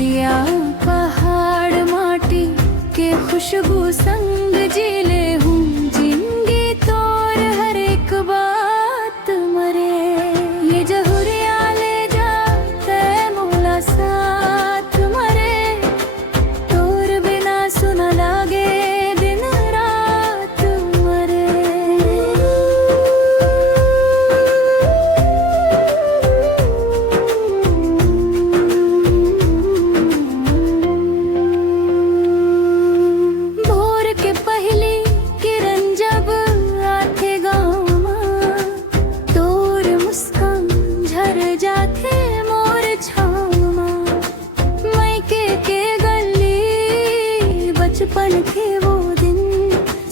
नदिया पहाड़ माटी के खुशबू संग जीले हूँ जिंदगी तोर हर एक बात मरे। ये जहुरिया ले जाते मोला साथ मरे, तोर बिना सुना लागे दिन रात मरे। भोर के पहली किरण जब आथे गाँव माँ, तोर मुस्कान झर जाथे मोर छाँव माँ। मायके के गली बचपन के वो दिन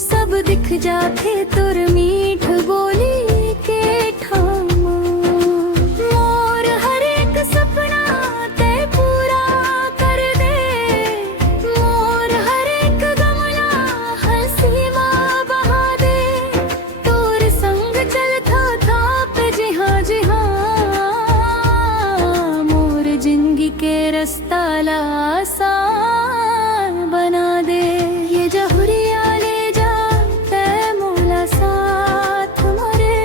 सब दिख जाथे तोर मीठ बोली के ठाम। मोर हर एक सपना तय पूरा कर दे, मोर हर एक गमला हंसी माँ बहा दे। तोर संग चलता था पे जी हाँ जी हाँ, मोर जिंदगी के रास्ता ला आसान बना दे। ये जहुरिया ले जाते मोला साथ मरे।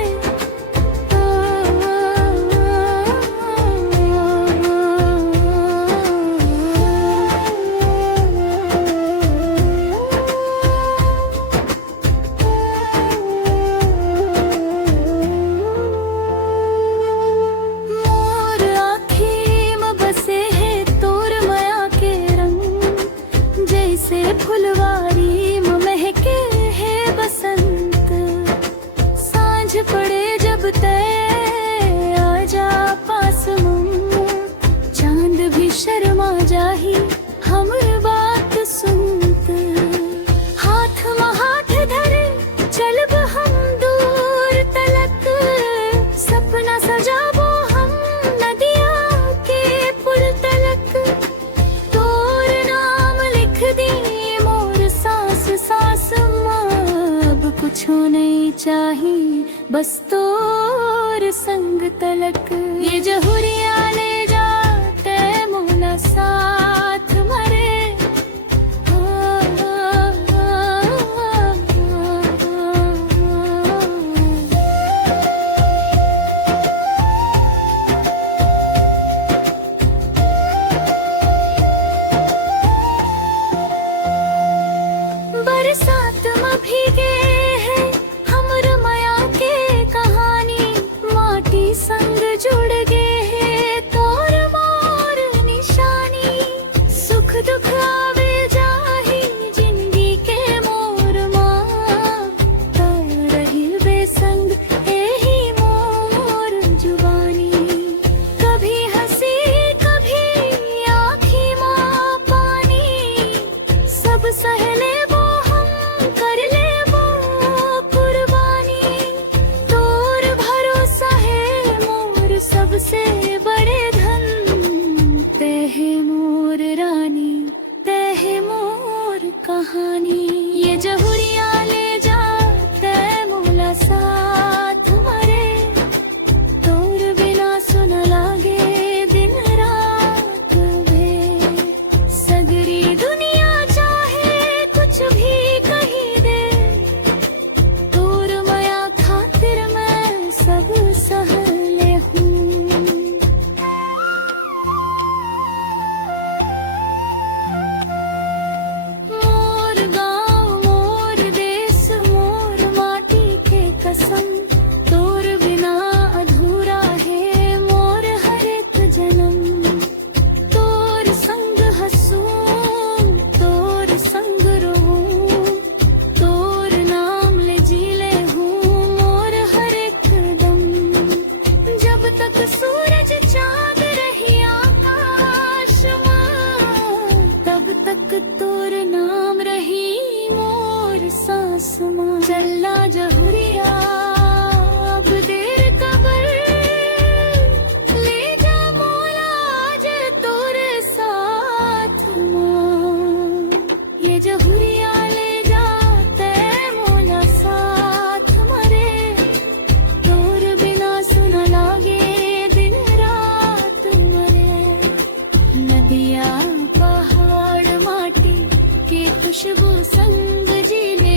मोर आँखी में बसे है तोर माया के रंग, जैसे फुलवारी में महके है बसंत। सांझ पड़े जब तय आजा पास मुँह, चांद भी शर्मा जाही हम बात सुनत। हाथ में हाथ धरे चलब हम दूर तलक, सपना सजाबो हम नदिया के पुल तलक। तोर नाम लिख दी मोर सांस सांस माँ, अब कुछो नहीं चाही बस तोर संग तलक। ये जहुरिया ले जाते मोला साथ मरे। बरसात में भीगे है हमर माया के कहानी, माटी संग जुड़ गे है तोर मोर निशानी। सुख दुख आवे जाही जिंदगी के मोर माँ, तर रही बेसंग एही मोर जुबानी। कभी हंसी कभी आँखी माँ पानी, सब सहले वो हम कर ले वो कुर्बानी। तोर भरोसा है मोर सबसे बड़े धन, तह मोर रानी तह मोर कहानी। ये जहुरिया ले जाते मोला साथ मरे, तोर बिना सुन लागे दिन रात वे। सगरी दुनिया चाहे कुछ भी कही दे, तोर माया खातिर मैं सब सह ले हूँ। मोर गाँव मोर देश मोर माटी के कसम, तोर बिना अधूरा है मोर हर एक जन्म। तोर संग हंसूं तोर संग रोऊं, तोर नाम ले जीले हूँ मोर हर एक दम। जब तक सूरज चांद रही आकाश माँ, तब तक तोर नाम रही मोर सांस माँ। चलना जहुरिया अब देर कबर, ले जा मोला आज तोर साथ वो संग जी ले